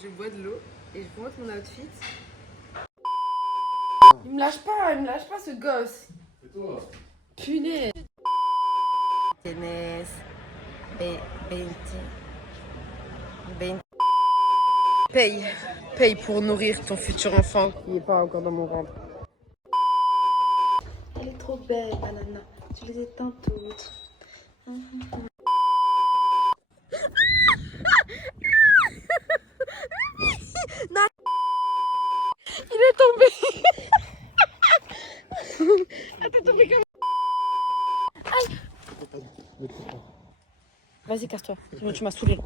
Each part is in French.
Je bois de l'eau et je vous montre mon outfit. Il me lâche pas ce gosse. C'est toi. Punaise. Tenez. Paye pour nourrir ton futur enfant qui n'est pas encore dans mon ventre. Elle est trop belle, banana. Tu les éteins toutes. Il est tombé. Ah, t'es tombé comme... Vas-y, casse-toi. Sinon, tu m'as saoulé.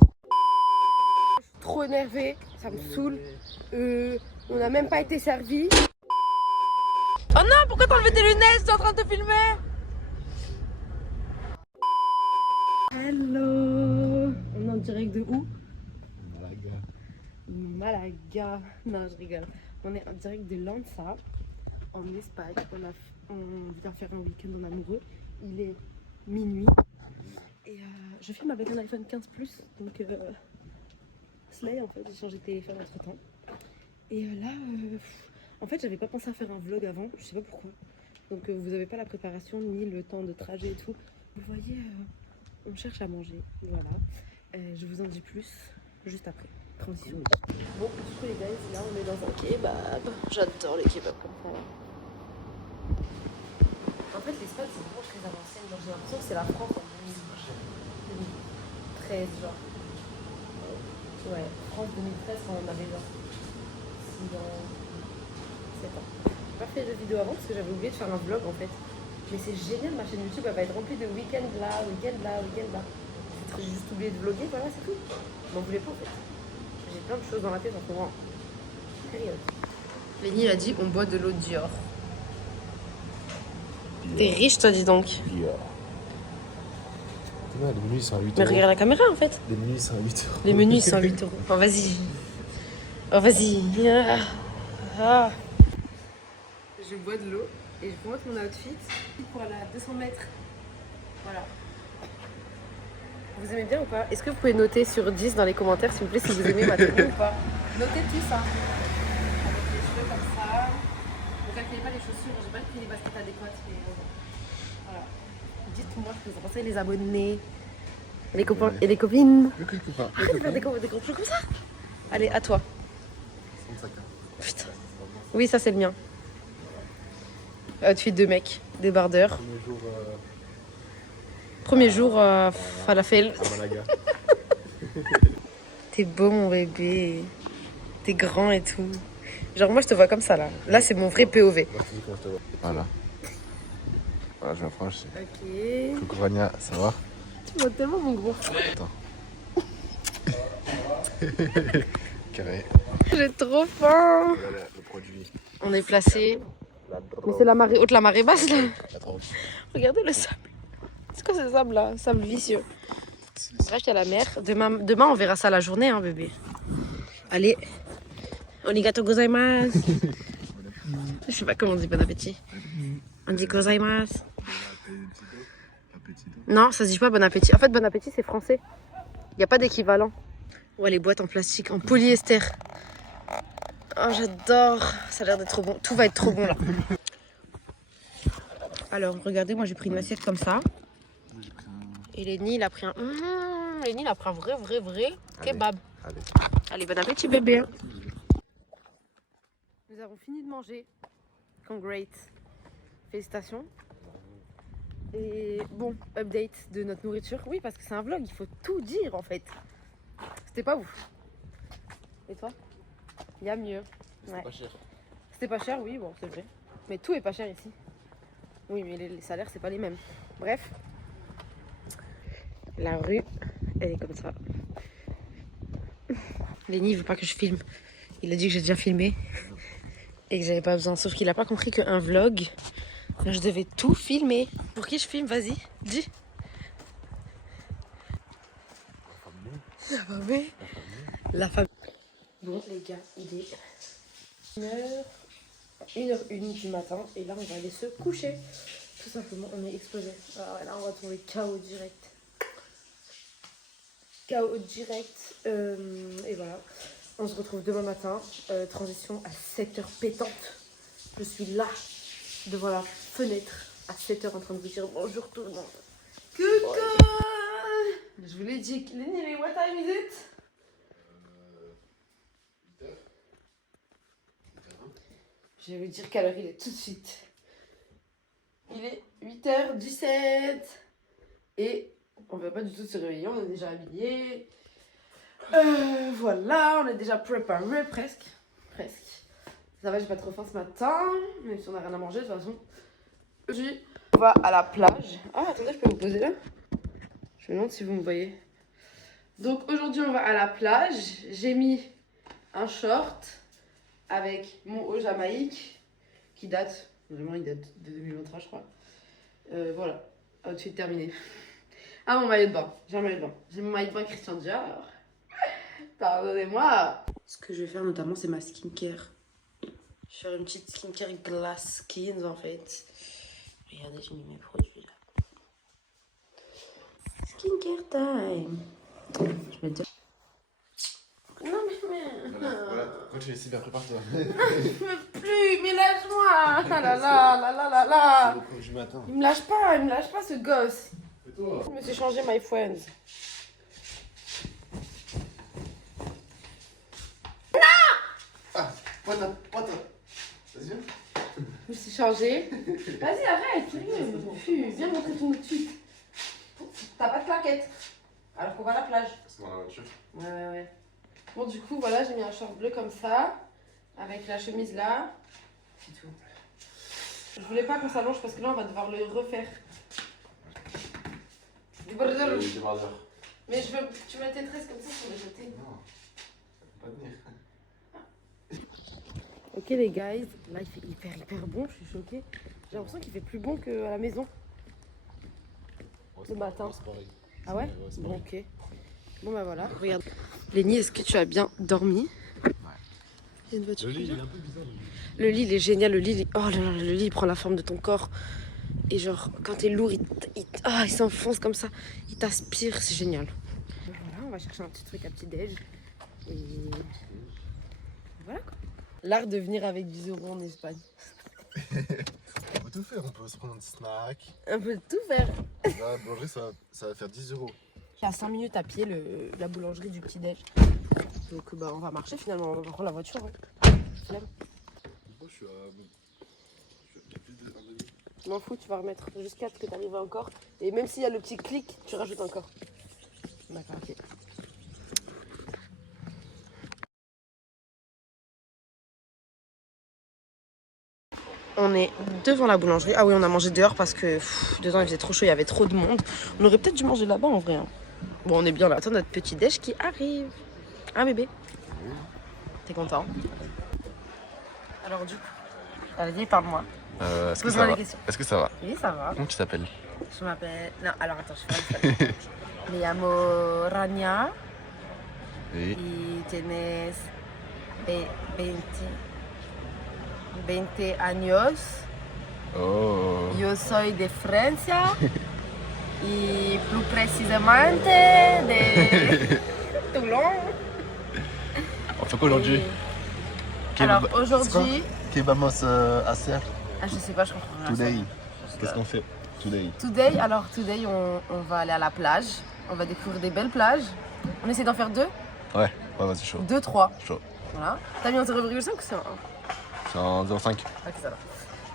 Trop énervée, ça me saoule. On n'a même pas été servi. Oh non, pourquoi t'as enlevé tes lunettes? Je suis en train de te filmer. Hello. On est en direct de où? Malaga. Non, je rigole. On est en direct de Lanza, en Espagne. On vient faire un week-end en amoureux. Il est minuit. Et je filme avec un iPhone 15 Plus. Donc, Slay en fait. J'ai changé de téléphone entre temps. Et là, en fait, j'avais pas pensé à faire un vlog avant. Je sais pas pourquoi. Donc, vous avez pas la préparation ni le temps de trajet et tout. Vous voyez, on cherche à manger. Voilà. Je vous en dis plus juste après. Transition. Bon, du coup, les gars, là, on est dans un kebab. J'adore les kebabs comme ça. En fait, l'Espagne, c'est vraiment très avancé. Genre, j'ai l'impression que c'est la France en 2013, genre. Ouais, France 2013, quand on avait genre 6 ans, 7 ans. J'ai pas fait de vidéo avant parce que j'avais oublié de faire un vlog en fait. Mais c'est génial, ma chaîne YouTube, elle va être remplie de week-end là, week-end là, week-end là. J'ai juste oublié de vlogger, voilà, c'est tout. Je m'en voulais pas en fait. J'ai plein de choses dans la tête en ce moment. Période. Lenny, il a dit on boit de l'eau Dior. T'es riche, toi, dis donc. Les menus, c'est à 8 Mais euros. regarde la caméra en fait. Les menus, c'est à 8 euros. Les menus sont 8 euros. Oh, vas-y. Oh, vas-y. Ah. Je bois de l'eau et je vous montre mon outfit pour aller à 200 mètres. Voilà. Vous aimez bien ou pas? Est-ce que vous pouvez noter sur 10 dans les commentaires, s'il vous plaît, si vous aimez ma tenue ou pas? Notez tout ça. Avec les cheveux comme ça. Ne calculez pas les chaussures, j'ai pas pris les baskets adéquates, mais voilà. Dites-moi ce que vous en pensez, les abonnés, les copains et les copines. Arrête de faire des gros plans comme ça. Allez, à toi. Putain. Oui, ça c'est le mien. Outfit de mec, débardeur. Premier jour falafel. À Malaga. T'es beau mon bébé. T'es grand et tout. Genre moi je te vois comme ça là. Là c'est mon vrai POV. Voilà. Voilà, je m'approche. Ok. Coucou Rania, ça va? Tu vois tellement mon gros. Attends. Carré. J'ai trop faim. Voilà le produit. On est placé. Mais c'est la marée haute, la marée basse là. Attends. Regardez le sable. C'est quoi ce sable là? Sable vicieux. Bref, il y a la mer. Demain on verra ça la journée hein bébé. Allez. Arigato gozaimasu. Je sais pas comment on dit bon appétit. On dit gozaimasu. Non, ça se dit pas bon appétit. En fait, bon appétit, c'est français. Il n'y a pas d'équivalent. Ouais, les boîtes en plastique, en polyester. Oh, j'adore. Ça a l'air d'être trop bon. Tout va être trop bon là. Alors, regardez, moi j'ai pris une assiette comme ça. Et Lenny, il a pris un... Lenny, il a pris un vrai kebab. Allez. Allez, bon appétit bébé. Nous avons fini de manger. Congrats. Félicitations. Et bon, update de notre nourriture. Oui, parce que c'est un vlog, il faut tout dire en fait. C'était pas ouf. Et toi? Il y a mieux. Ouais. Pas cher. C'était pas cher, oui, bon, c'est vrai. Mais tout est pas cher ici. Oui, mais les salaires, c'est pas les mêmes. Bref. La rue, elle est comme ça. Lenny, il veut pas que je filme. Il a dit que j'ai déjà filmé. Et que j'avais pas besoin. Sauf qu'il a pas compris qu'un vlog, je devais tout filmer. Pour qui je filme? Vas-y, dis. La famille. La famille. Bon, les gars, il est 1h01 du matin. Et là, on va aller se coucher. Tout simplement, on est explosé. Alors là, on va trouver KO direct. KO direct. Et voilà. On se retrouve demain matin. Transition à 7h pétante. Je suis là, devant la fenêtre, à 7h en train de vous dire bonjour tout le monde. Coucou. Je vous l'ai dit, Lenny, what time is it? Je vais vous dire quelle heure il est tout de suite. Il est 8h17. Et on ne va pas du tout se réveiller, on est déjà habillés. Voilà, on est déjà préparé, presque. Ça va, j'ai pas trop faim ce matin, même si on n'a rien à manger de toute façon. Aujourd'hui, on va à la plage. Ah, attendez, je peux vous poser là? Je me demande si vous me voyez. Donc aujourd'hui, on va à la plage. J'ai mis un short avec mon haut Jamaïque qui date, vraiment il date de 2023 je crois. Voilà, outfit terminé. Ah, mon maillot de bain, j'ai un maillot de bain. J'ai mon maillot de bain Christian Dior. Pardonnez-moi. Ce que je vais faire notamment, c'est ma skincare. Je vais faire une petite skincare glass skin en fait. Regardez, j'ai mis mes produits là. Skincare time. Je vais dire. Non mais. Voilà, quand tu es si bien, prépare-toi. Je veux plus, mais lâche-moi. Ah là là là là là là. C'est le cours du matin. Il me lâche pas ce gosse. Et toi? Je me suis changé my friends. Ah, pointe. Vas-y, viens. Je me suis changé. Vas-y, arrête, sérieux. Viens montrer ton outfit. T'as pas de claquettes. Alors qu'on va à la plage. C'est dans la voiture. Ouais. Bon, du coup, voilà, j'ai mis un short bleu comme ça. Avec la chemise là. C'est tout. Je voulais pas qu'on s'allonge parce que là, on va devoir le refaire. Du bordel. Des bardeurs. Mais je veux que tu mettes tes tresses comme ça pour les jeter. Non, ça peut pas tenir. Ok les guys, là il fait hyper bon, je suis choquée. J'ai l'impression qu'il fait plus bon qu'à la maison. Le matin. C'est pareil. Ah ouais? C'est Bon pareil. ok. Bon bah voilà, regarde. Lenny, est-ce que tu as bien dormi? Ouais. Il y a une voiture. Le lit, il est un peu bizarre. Le lit il est génial, le lit, oh là là, le lit il prend la forme de ton corps. Et genre quand t'es lourd, il s'enfonce comme ça, il t'aspire, c'est génial. Voilà, on va chercher un petit truc à petit déj. Et voilà quoi. L'art de venir avec 10 € en Espagne. On peut tout faire, on peut se prendre un petit snack. On peut tout faire. Là, la boulangerie, ça va faire 10 €. Il y a 5 minutes à pied la boulangerie du petit déj. Donc bah on va marcher finalement, on va prendre la voiture. Hein. Moi, je suis à plus de 1 demi. Je m'en fous, tu vas remettre jusqu'à ce que tu arrives encore. Et même s'il y a le petit clic, tu rajoutes encore. D'accord, ok. On est devant la boulangerie. Ah oui, on a mangé dehors parce que dedans il faisait trop chaud, il y avait trop de monde. On aurait peut-être dû manger là-bas en vrai. Hein. Bon, on est bien là. Attends, notre petit déj qui arrive. Hein, bébé? T'es content? Alors, du coup, vas-y, parle-moi. Est-ce que Pose-moi ça des va? questions. Est-ce que ça va? Oui, ça va. Comment tu t'appelles? Je m'appelle. Non, alors attends, je suis pas Me llamo Rania. Oui. Y tienes 20 años. Oh. Yo soy de Francia. Y plus précisément de Toulon. On fait quoi aujourd'hui? Alors aujourd'hui. Que vamos a hacer Ah, je sais pas, je comprends rien. today? Qu'est-ce qu'on fait today? Today, on va aller à la plage. On va découvrir des belles plages. On essaie d'en faire 2? Ouais, vas-y, chaud. 2, 3. Chaud. Voilà. T'as mis en 0,5 ou c'est un 1? C'est en 0,5. Ok, ça va.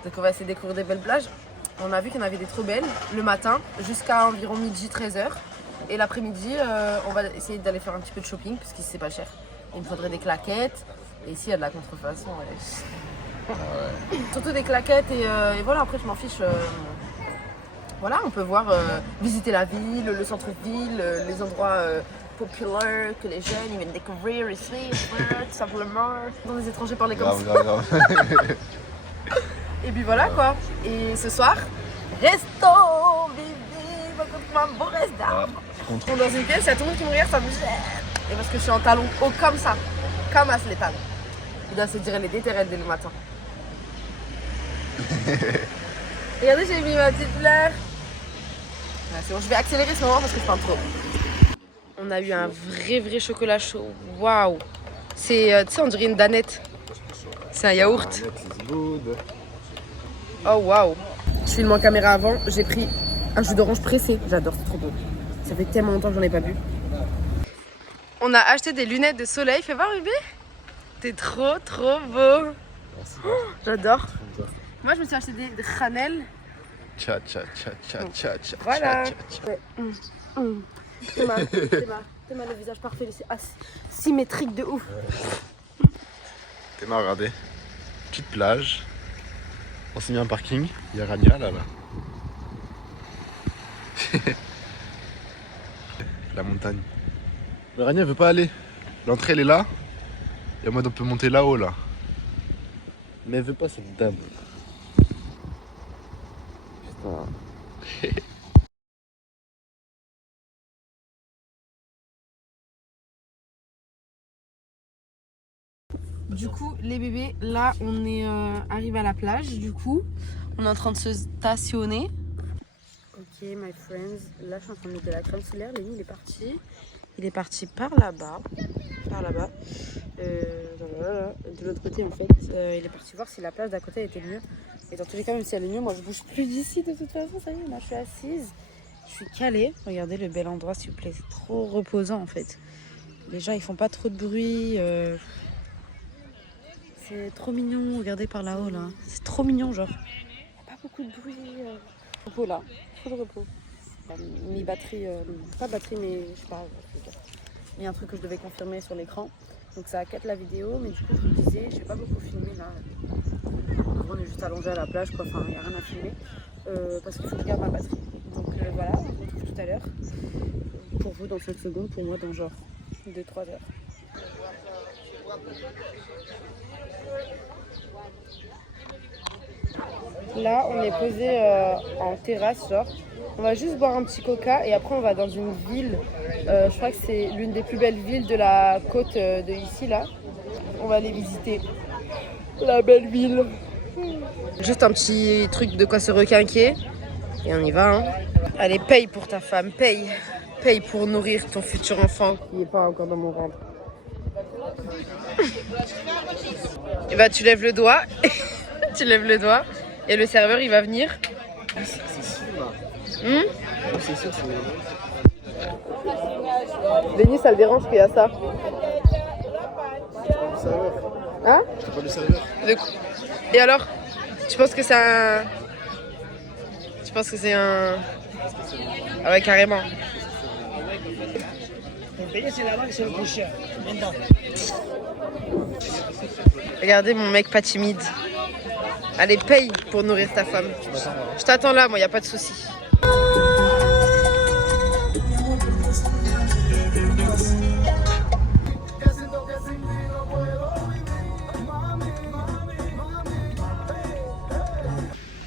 Donc on va essayer de découvrir des belles plages. On a vu qu'il y en avait des trop belles le matin jusqu'à environ midi, 13h. Et l'après-midi, on va essayer d'aller faire un petit peu de shopping parce qu'ici c'est pas cher. Il me faudrait des claquettes. Et ici il y a de la contrefaçon. Ouais. Surtout des claquettes et voilà, après je m'en fiche. Voilà, on peut voir, visiter la ville, le centre-ville, les endroits populaires que les jeunes ils viennent découvrir ici, tout simplement. Dans les étrangers parlent comme ça. Grave. Et puis voilà quoi. Et ce soir, resto, bébé, va contre un beau resto. On est dans une pièce, il y a tout le monde qui me regarde, ça me gêne. Et parce que je suis en talons hauts comme ça, comme à Slétan. Il doit se dire les déterrelles dès le matin. Regardez, j'ai mis ma petite fleur. Ouais, c'est bon, je vais accélérer ce moment parce que je parle trop. On a eu un vrai chocolat chaud. Waouh! C'est, tu sais, on dirait une danette. C'est un yaourt. Oh waouh. Je filme en caméra avant, j'ai pris un jus d'orange pressé. J'adore, c'est trop bon. Ça fait tellement longtemps que j'en ai pas bu. On a acheté des lunettes de soleil. Fais voir bébé. T'es trop beau. Merci. J'adore. Moi je me suis acheté des Chanel. Tcha. Voilà. Ouais. Théma, le visage parfait, c'est symétrique de ouf. Théma, regardez. Petite plage. On s'est mis un parking. Il y a Rania là. La montagne. Mais Rania veut pas aller. L'entrée elle est là. Et en mode on peut monter là-haut là. Mais elle veut pas cette dame. Putain. Du coup, les bébés, là, on est arrivé à la plage. Du coup, on est en train de se stationner. Ok, my friends. Là, je suis en train de mettre de la crème solaire. Lenny, il est parti. Il est parti par là-bas. De l'autre côté, en fait. Il est parti voir si la plage d'à côté était mieux. Et dans tous les cas, même si elle est mieux, moi, je bouge plus d'ici. De toute façon, ça y est, là, je suis assise. Je suis calée. Regardez le bel endroit, s'il vous plaît. C'est trop reposant, en fait. Les gens, ils font pas trop de bruit. C'est trop mignon, regardez par là-haut là. C'est trop mignon genre. Il n'y a pas beaucoup de bruit. Repos là, trop de repos. Mi batterie, pas batterie mais je sais pas. Il y a un truc que je devais confirmer sur l'écran. Donc ça a capté la vidéo, mais du coup je vous disais, je vais pas beaucoup filmer là. On est juste allongé à la plage quoi, enfin il n'y a rien à filmer. Parce qu'il faut que je garde ma batterie. Donc voilà, on se retrouve tout à l'heure. Pour vous dans 5 secondes, pour moi dans genre 2-3 heures. Là, on est posé en terrasse, genre. On va juste boire un petit coca et après on va dans une ville. Je crois que c'est l'une des plus belles villes de la côte de ici, là. On va aller visiter la belle ville. Juste un petit truc de quoi se requinquer. Et on y va, hein. Allez, paye pour ta femme, paye. Paye pour nourrir ton futur enfant qui n'est pas encore dans mon ventre. Et bah tu lèves le doigt. Tu lèves le doigt. Et le serveur, il va venir. C'est sûr là. C'est sûr, Denis, ça le dérange qu'il y a ça. Le serveur. Hein? C'est pas le serveur. Et alors? Tu penses que c'est un... Tu penses que c'est un... Ah ouais, carrément. Regardez mon mec pas timide. Allez, paye pour nourrir ta femme. Je t'attends là, moi, y a pas de souci.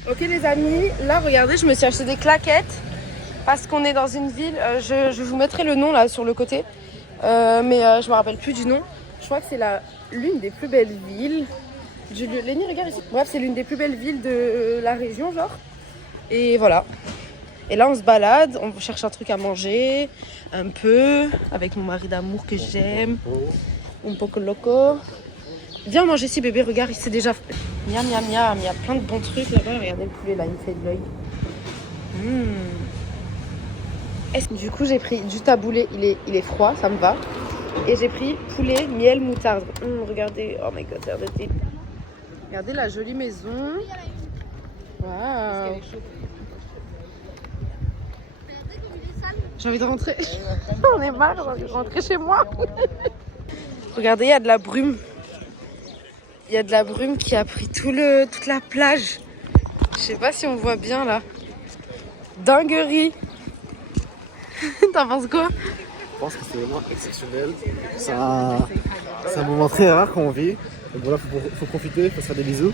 Ok les amis, là regardez, je me suis acheté des claquettes parce qu'on est dans une ville. Je vous mettrai le nom là sur le côté, mais je me rappelle plus du nom. Je crois que c'est l'une des plus belles villes. Lenny, regarde ici. Bref, c'est l'une des plus belles villes de la région, genre. Et voilà. Et là, on se balade, on cherche un truc à manger, un peu, avec mon mari d'amour que j'aime. Un poco loco. Viens manger ici, bébé, regarde, il s'est déjà fait. Miam, miam, miam, il y a plein de bons trucs là-bas. Regardez le poulet, là, il me fait de l'œil. Du coup, j'ai pris du taboulé, il est froid, ça me va. Et j'ai pris poulet, miel, moutarde. Regardez, oh my god, regardez la jolie maison. Waouh. J'ai envie de rentrer. On est marre, j'ai envie de rentrer chez moi. Regardez, il y a de la brume. Il y a de la brume qui a pris toute la plage. Je sais pas si on voit bien là. Dinguerie. T'en penses quoi? Je pense que c'est vraiment exceptionnel. C'est un moment très rare qu'on vit. Donc voilà, faut profiter, faut se faire des bisous.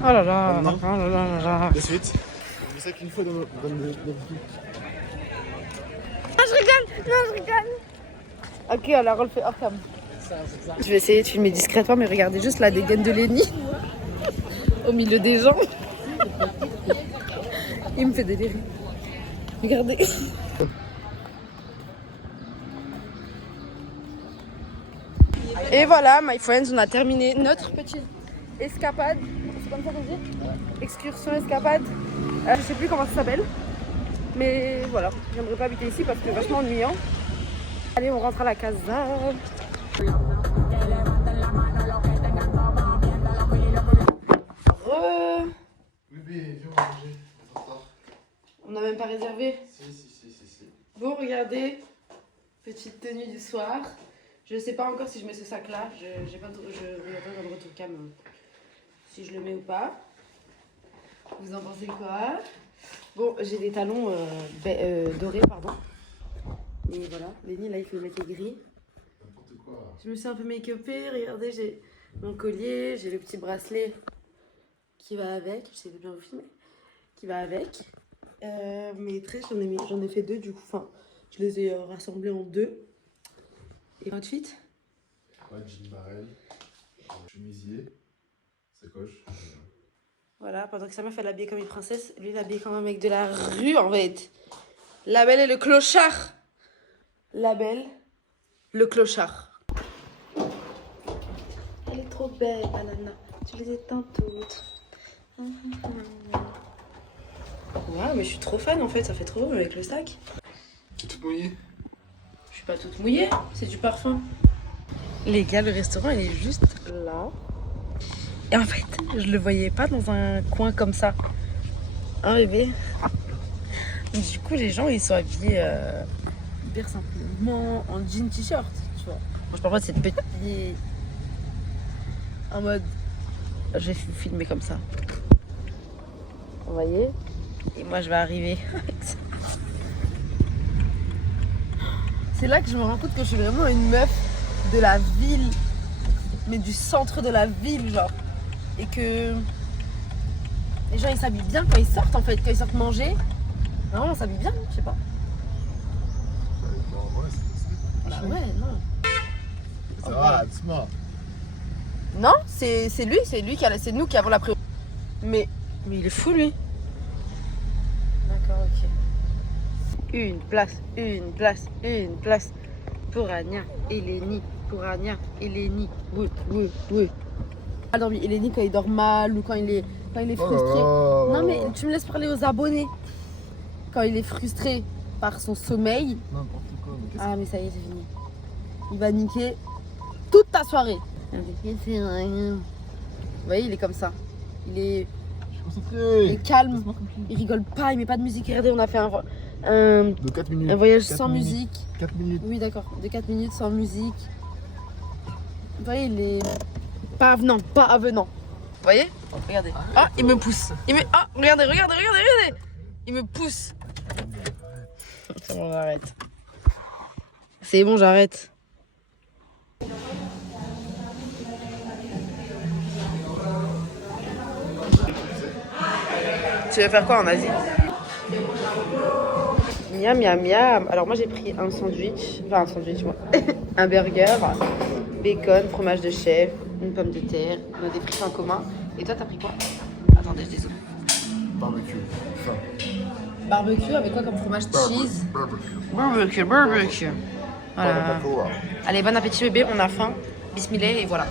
Oh là là. Non. Oh là là là là. De suite. On fait ça qu'une fois dans notre vie. Non, je rigole. Ok, alors on le fait hors cam. Je vais essayer de filmer discrètement, mais regardez juste la dégaine de Lenny au milieu des gens. Il me fait délirer. Regardez. Et voilà, my friends, on a terminé notre petite escapade. C'est comme ça qu'on dit? Excursion, escapade. Je sais plus comment ça s'appelle. Mais voilà, j'aimerais pas habiter ici parce que c'est vachement ennuyant. Allez, on rentre à la casa. Bébé, viens manger. On n'a même pas réservé. Si. Bon, regardez, petite tenue du soir. Je sais pas encore si je mets ce sac là. Je regarde dans le retour cam si je le mets ou pas. Vous en pensez quoi? Bon, j'ai des talons dorés, pardon. Et voilà, Lenny là il fait le make gris. N'importe quoi. Je me suis un peu make-upée. Regardez, j'ai mon collier, j'ai le petit bracelet qui va avec. J'essaie de bien vous filmer. Qui va avec. Mes tresses, j'en ai fait deux du coup. Enfin, je les ai rassemblés en deux. Et outfit. Ouais, jean barrel, chemisier, sacoche. Voilà, pendant que sa meuf elle est habillée comme une princesse, lui il est habillé comme un mec de la rue en fait. La belle et le clochard. La belle, le clochard. Elle est trop belle, banana. Tu les éteins toutes. Ouais, mais je suis trop fan en fait, ça fait trop beau avec le sac. Tu es toute mouillée? Je suis pas toute mouillée, c'est du parfum. Les gars, le restaurant il est juste là. Et en fait, je le voyais pas dans un coin comme ça. Hein bébé? Du coup, les gens ils sont habillés hyper simplement en jean t-shirt, tu vois. Moi je parle de cette petite. En mode. Je vais filmer comme ça. Vous voyez? Et moi je vais arriver avec ça. C'est là que je me rends compte que je suis vraiment une meuf de la ville. Mais du centre de la ville, genre. Et que les gens ils s'habillent bien quand ils sortent en fait, quand ils sortent manger. Non, on s'habille bien, je sais pas. Bah ouais, non. Ça va, doucement. Non, c'est lui qui a, c'est nous qui avons la priorité. Mais il est fou lui. D'accord, ok. Une place pour Anya et Lenny, oui. Ah non, mais Lenny quand il dort mal ou quand il est frustré. Non mais tu me laisses parler aux abonnés. Quand il est frustré par son sommeil. N'importe quoi, mais qu'est-ce Ah mais ça y est, c'est fini. Il va niquer toute ta soirée. Vous voyez, il est comme ça. Il est calme, il rigole pas, il met pas de musique. Regardez, on a fait de 4 minutes. un voyage 4 sans minutes. musique. 4 minutes. Oui, d'accord, de 4 minutes sans musique. Vous voyez, il est pas avenant. Vous voyez? Regardez. Ah, il me pousse. Ah, regardez. Il me pousse. C'est bon, j'arrête. C'est bon, j'arrête. Tu veux faire quoi en Asie? Miam. Alors moi j'ai pris un sandwich, moi. Un burger, bacon, fromage de chèvre, une pomme de terre. On a des frites en commun. Et toi t'as pris quoi? Attendez, je désolé. Barbecue. Enfin, Barbecue avec quoi comme fromage? Cheese. Barbecue. Voilà. barbacoa. Allez, bon appétit bébé, on a faim. Bismillah et voilà.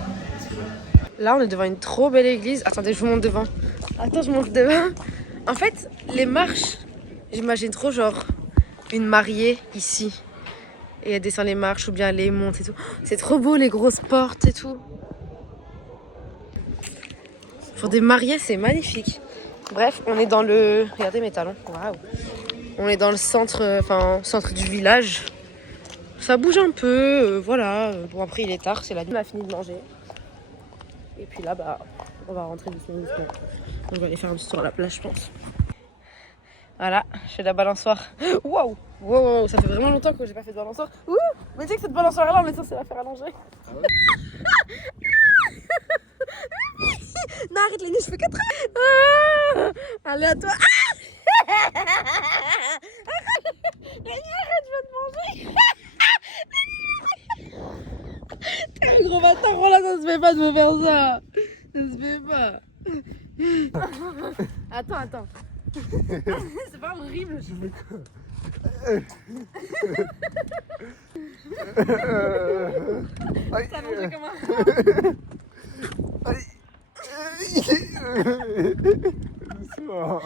Là on est devant une trop belle église. Attendez, je vous monte devant. Attends, je monte devant. En fait, les marches, j'imagine trop genre une mariée ici. Et elle descend les marches ou bien elle les monte et tout. C'est trop beau, les grosses portes et tout. Pour des mariés, c'est magnifique. Bref, on est dans le... Regardez mes talons, waouh. On est dans le centre, centre du village. Ça bouge un peu, voilà. Bon, après, il est tard, c'est la nuit. On a fini de manger. Et puis là, bah, on va rentrer doucement. On va aller faire un petit tour à la plage, je pense. Voilà, je fais de la balançoire. Waouh, ça fait vraiment longtemps que j'ai pas fait de balançoire. Ouh, mais tu sais que cette balançoire-là, on est censé la faire allonger. Ah ouais. Non, arrête les nids, je fais 4 ans. Allez, à toi. Arrête, je vais te manger. T'es un gros bâtard, oh là, ça se fait pas de me faire ça. Ça se fait pas. Attends. C'est pas horrible. Je fais quoi? Aïe. Ça mangeait comme un... Aïe. Doucement.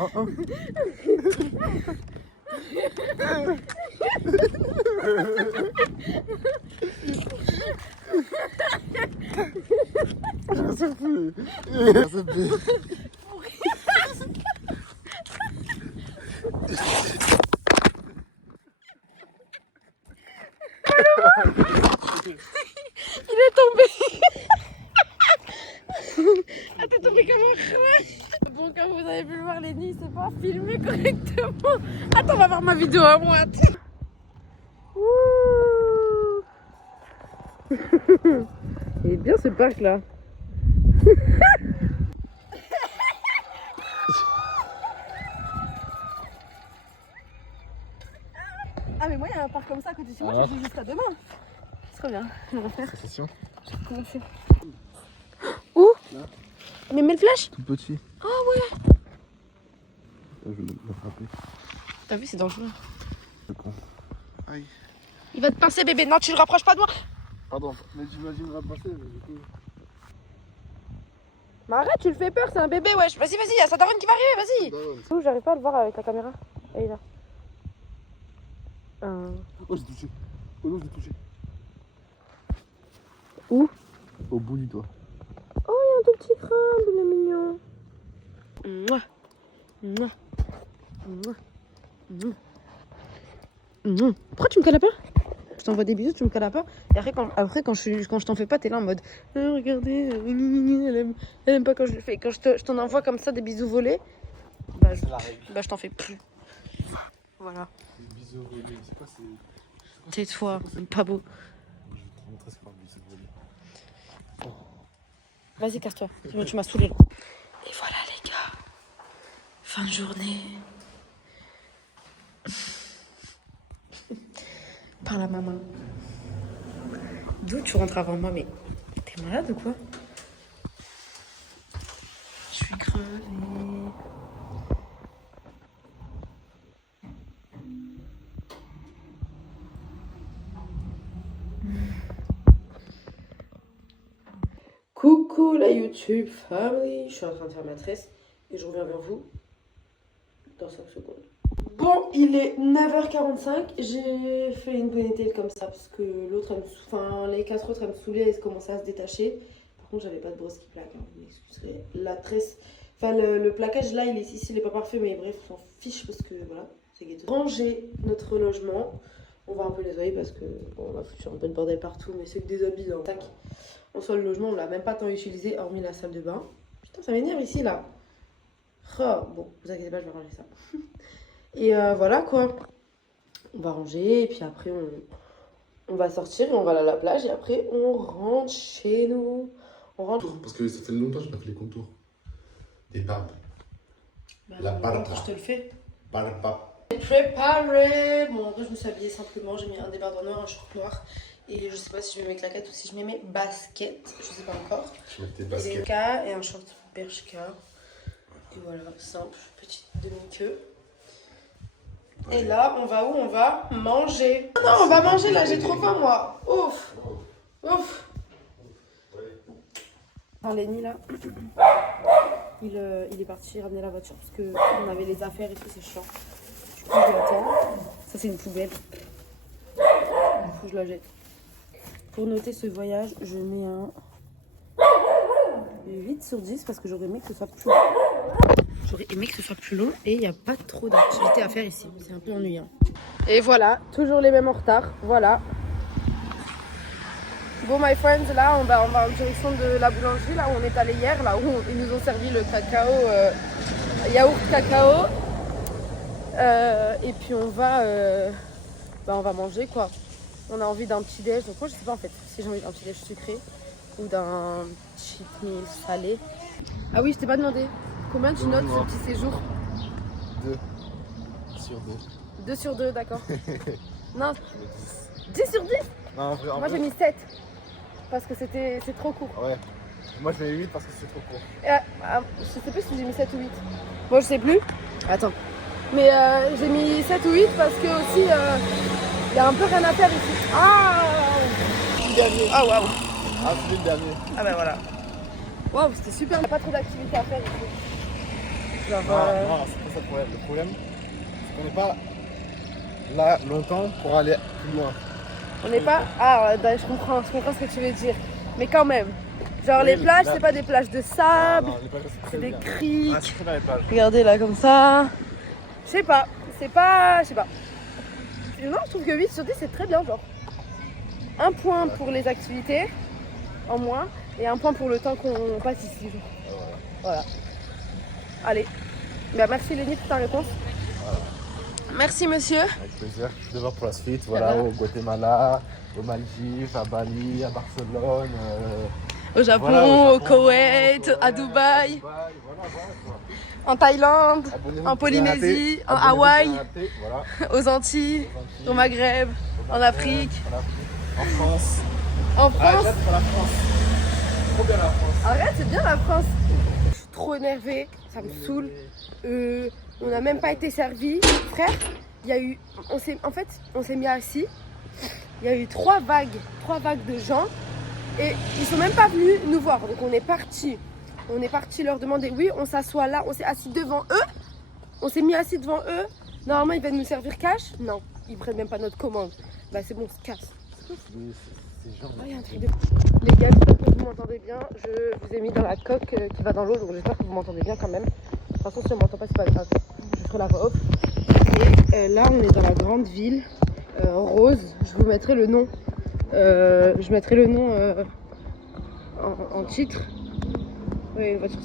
J'en sais plus. J'en sais plus. Il est tombé. Ah, t'es tombé comme un crâne. Bon, comme vous avez pu le voir, Lenny, c'est pas filmé correctement. Attends, on va voir ma vidéo à moi. Ouh. Il est bien ce parc là. Ah mais moi il y a un parc comme ça à côté de chez moi, je joue jusqu'à demain. C'est trop bien, je vais refaire. Sensation. Je vais commencer. Où? Là. Mais mets le flash. Tout petit. Oh ouais. Je vais le frapper. T'as vu, c'est dangereux. Aïe. Il va te pincer bébé, non tu le rapproches pas de moi. Pardon, mais j'imagine rapprocher. Mais arrête, tu le fais peur, c'est un bébé wesh. Vas-y, vas-y, il y a sa daronne qui va arriver, vas-y. Où j'arrive pas à le voir avec la caméra. Elle est là. Oh j'ai touché. Oh non j'ai touché. Où? Au bout du doigt. Oh, il y a un tout petit crâne, il est mignon. Mouah. Mouah. Mouah. Mouah. Mouah. Pourquoi tu me colles pas? Je t'envoie des bisous, tu me colles pas. Et après quand je t'en fais pas, t'es là en mode regardez, elle aime pas quand je le fais. Quand je t'en envoie comme ça des bisous volés, bah je t'en fais plus. Voilà. Des bisous volés, c'est quoi c'est. Tais-toi, pas beau. Je vais te montrer ce qu'est un bisou volé. Vas-y, casse-toi. Tu m'as saoulé là. Et voilà les gars. Fin de journée. Par la maman. D'où tu rentres avant moi, mais t'es malade ou quoi? Je suis crevée. Coucou la YouTube family, je suis en train de faire ma tresse et je reviens vers vous dans 5 secondes. Bon, il est 9h45, j'ai fait une ponytail comme ça parce que l'autre, les 4 autres, elles me saoulaient, elles commençaient à se détacher. Par contre, j'avais pas de brosse qui plaque, hein, vous m'excuserez. La tresse, le plaquage là, il est ici, il est pas parfait, mais bref, on s'en fiche parce que voilà, c'est ghetto. Ranger notre logement, on va un peu nettoyer parce que bon, on a foutu un peu de bordel partout, mais c'est que des habits, hein. Tac. En soi, le logement, on l'a même pas tant utilisé, hormis la salle de bain. Putain, ça m'énerve ici, là. Oh, bon, vous inquiétez pas, je vais ranger ça. Et voilà, quoi. On va ranger, et puis après, on va sortir, et on va aller à la plage, et après, on rentre chez nous. On rentre... Parce que ça fait longtemps que je n'ai pas fait les contours. Des barbes. Bah, La barbe. je te le fais. Barbe. Préparé. Bon, en vrai, je me suis habillée simplement. J'ai mis un débardeur noir, un short noir. Et je sais pas si je mets mes claquettes ou si je mets mes baskets. Je sais pas encore. Je mets tes Des baskets. K et un short Bershka. Et voilà, simple, petite demi-queue. Et là, on va où? On va manger. Non, on va manger là, j'ai trop faim moi. Ouf. Ouf. Alors, Lenny là, il est parti ramener la voiture parce qu'on avait les affaires et tout, c'est chiant. Du coup, je l'attends. Ça, c'est une poubelle. Du coup, je la jette. Pour noter ce voyage, je mets un 8 sur 10 parce que j'aurais aimé que ce soit plus long. J'aurais aimé que ce soit plus long et il n'y a pas trop d'activités à faire ici. C'est un peu ennuyant. Et voilà, toujours les mêmes en retard. Voilà. Bon, my friends, là, on va en direction de la boulangerie, là où on est allé hier, là où ils nous ont servi le cacao, yaourt cacao. Et puis on va manger, quoi. On a envie d'un petit déj, donc moi je sais pas en fait si j'ai envie d'un petit déj sucré ou d'un cheat meal salé. Ah oui, je t'ai pas demandé. Combien tu notes ce petit séjour? 2 sur 2. 2 sur 2, d'accord. Non, 10 sur 10? Non, en vrai, moi j'ai mis 7 parce que c'est trop court. Ouais. Moi je mets 8 parce que c'est trop court. Je sais plus si j'ai mis 7 ou 8. Moi je sais plus. Attends. Mais j'ai mis 7 ou 8 parce que aussi il y a un peu rien à faire ici. Ah waouh. Ah, c'est le dernier. Ah bah voilà. Waouh, c'était super. Il n'y a pas trop d'activités à faire ici. Genre, Non, c'est pas ça le problème. Le problème, c'est qu'on n'est pas là longtemps pour aller plus loin. on n'est pas... Ah, bah, je comprends ce que tu veux dire. Mais quand même. Genre Oui, les plages, là- c'est pas des plages de sable, Non, les plages, c'est très c'est des bien. criques. Ah, c'est très bien les plages. Regardez là comme ça. Je sais pas, c'est pas... Je sais pas. Non, je trouve que 8 sur 10 c'est très bien genre. Un point pour les activités en moins et un point pour le temps qu'on passe ici. Genre. Voilà. Allez. Bah, merci Lénie pour ta réponse. Merci monsieur. Avec plaisir. De voir pour la suite, voilà, au Guatemala, aux Maldives, à Bali, à Barcelone. Au Japon, Voilà, au Koweït, à Dubaï, voilà, quoi. en Thaïlande, Abonnez-vous en pour rien Polynésie, rater. en Abonnez-vous pour Hawaï, rien rater, voilà. aux Antilles, au Maghreb, en Afrique, En France. en Ah, France. j'aime pour la France. Trop bien la France. Arrête, c'est bien la France. Je suis trop énervée, ça me saoule. On n'a même pas été servi. Frère, il y a eu. On s'est mis assis. Il y a eu trois vagues de gens. Et ils sont même pas venus nous voir. Donc on est parti. On est parti leur demander. Oui, on s'assoit là. On s'est assis devant eux. On s'est mis assis devant eux. Normalement, ils viennent nous servir cash. Non, ils prennent même pas notre commande. Bah c'est bon, on se casse. Ah, y a un truc de... Les gars, j'espère que vous m'entendez bien. Je vous ai mis dans la coque qui va dans l'eau, donc j'espère que vous m'entendez bien quand même. De toute façon, si on m'entend pas, c'est pas grave. Je ferai la voix off. Et là, on est dans la grande ville rose. Je vous mettrai le nom. Je mettrai le nom en titre. Oui, une voiture.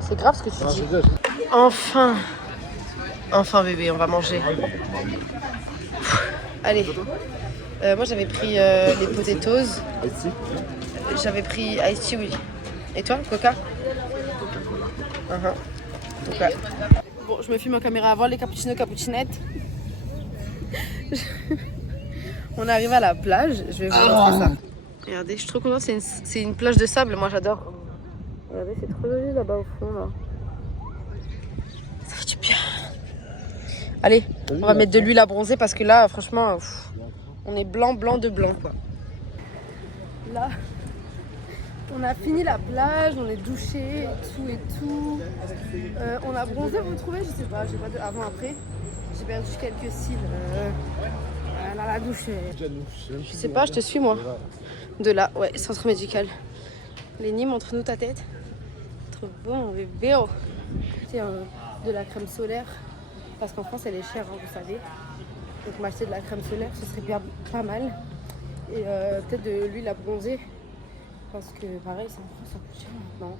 C'est grave ce que tu dis. Enfin. Enfin bébé, on va manger. Allez. Moi j'avais pris les potatoes. Ici. J'avais pris Ice Tea, oui. Et toi, Coca? Coca. Bon, je me filme en caméra avant les cappuccinettes. On arrive à la plage, je vais vous montrer ça. Regardez, je suis trop contente, c'est une plage de sable, moi j'adore. Regardez, c'est trop joli là-bas au fond là. Ça fait du bien. Allez, on va mettre de l'huile à bronzer parce que là, franchement, on est blanc de blanc quoi. Là, on a fini la plage, on est douché et tout. On a bronzé, vous le trouvez? Je sais pas, j'ai pas de avant après. J'ai perdu quelques cils. Là, la douche. Je sais pas, je te suis moi. De là, ouais, centre médical. Lénie, montre-nous ta tête. Trop bon, bébé. Tiens, de la crème solaire. Parce qu'en France, elle est chère, hein, vous savez. Donc m'acheter de la crème solaire, ce serait bien pas mal. Et peut-être de l'huile à bronzer. Parce que pareil, ça en France, ça coûte cher maintenant.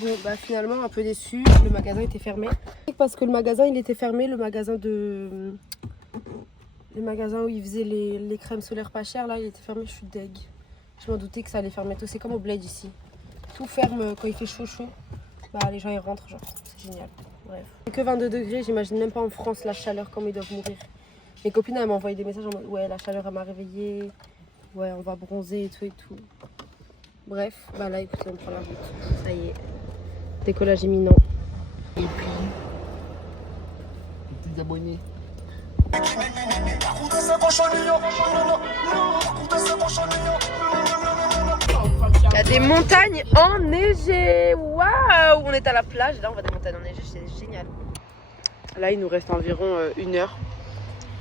Bon, bah finalement, un peu déçu. Le magasin était fermé. Parce que le magasin, il était fermé. Le magasin où ils faisaient les crèmes solaires pas chères, là, il était fermé. Je suis deg. Je m'en doutais que ça allait fermer tout. C'est comme au Bled ici. Tout ferme quand il fait chaud. Bah les gens ils rentrent, genre. C'est génial. Bref. C'est que 22 degrés. J'imagine même pas en France la chaleur, comme ils doivent mourir. Mes copines, elles m'ont envoyé des messages en mode ouais, la chaleur, elle m'a réveillée. Ouais, on va bronzer et tout. Bref, bah là, écoutez, on prend la route. Ça y est. Décollage imminent. Et puis, petits abonnés. Il y a des montagnes enneigées. Waouh! On est à la plage. Là, on va des montagnes enneigées. C'est génial. Là, il nous reste environ 1 heure.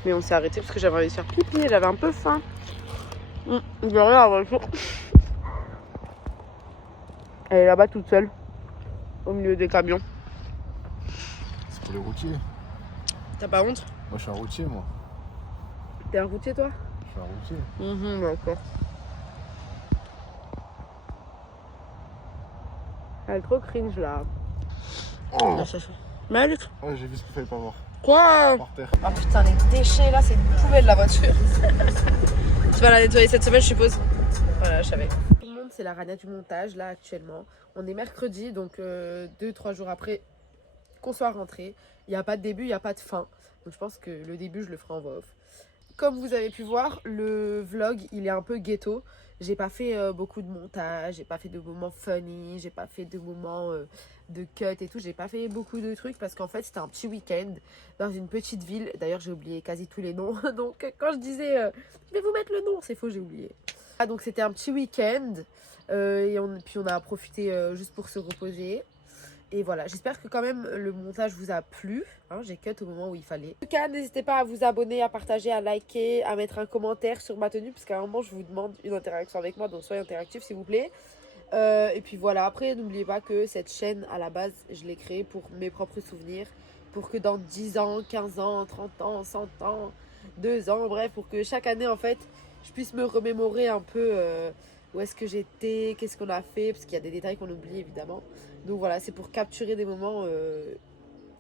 Mais on s'est arrêté parce que j'avais envie de faire pipi. J'avais un peu faim. Je vais rien avant le jour. Elle est là-bas toute seule. Au milieu des camions. C'est pour les routiers. T'as pas honte? Moi, je suis un routier, moi. T'es un routier, toi? Je suis un routier. D'accord. Elle est trop cringe là. Oh. Malik? Ouais, j'ai vu ce qu'il fallait pas voir. Quoi? Par terre. Ah putain, les déchets là, c'est une poubelle la voiture. Tu vas la nettoyer cette semaine, je suppose. Voilà, je savais. Tout le monde, c'est la rania du montage là actuellement. On est mercredi, donc 2-3 jours après qu'on soit rentré. Il n'y a pas de début, il n'y a pas de fin. Donc je pense que le début, je le ferai en voix off. Comme vous avez pu voir, le vlog il est un peu ghetto. J'ai pas fait beaucoup de montage, j'ai pas fait de moments funny, j'ai pas fait de moments de cut et tout. J'ai pas fait beaucoup de trucs parce qu'en fait c'était un petit week-end dans une petite ville. D'ailleurs j'ai oublié quasi tous les noms. Donc quand je disais je vais vous mettre le nom, c'est faux, j'ai oublié. Ah, donc c'était un petit week-end puis on a profité juste pour se reposer. Et voilà, j'espère que quand même le montage vous a plu. Hein, j'ai cut au moment où il fallait. En tout cas, n'hésitez pas à vous abonner, à partager, à liker, à mettre un commentaire sur ma tenue. Parce qu'à un moment, je vous demande une interaction avec moi. Donc soyez interactifs s'il vous plaît. Et puis voilà, après, n'oubliez pas que cette chaîne, à la base, je l'ai créée pour mes propres souvenirs. Pour que dans 10 ans, 15 ans, 30 ans, 100 ans, 2 ans, bref, pour que chaque année, en fait, je puisse me remémorer un peu où est-ce que j'étais, qu'est-ce qu'on a fait. Parce qu'il y a des détails qu'on oublie, évidemment. Donc voilà, c'est pour capturer des moments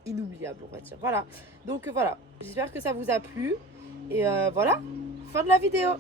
inoubliables, on va dire. Voilà, donc voilà, j'espère que ça vous a plu. Et voilà, fin de la vidéo.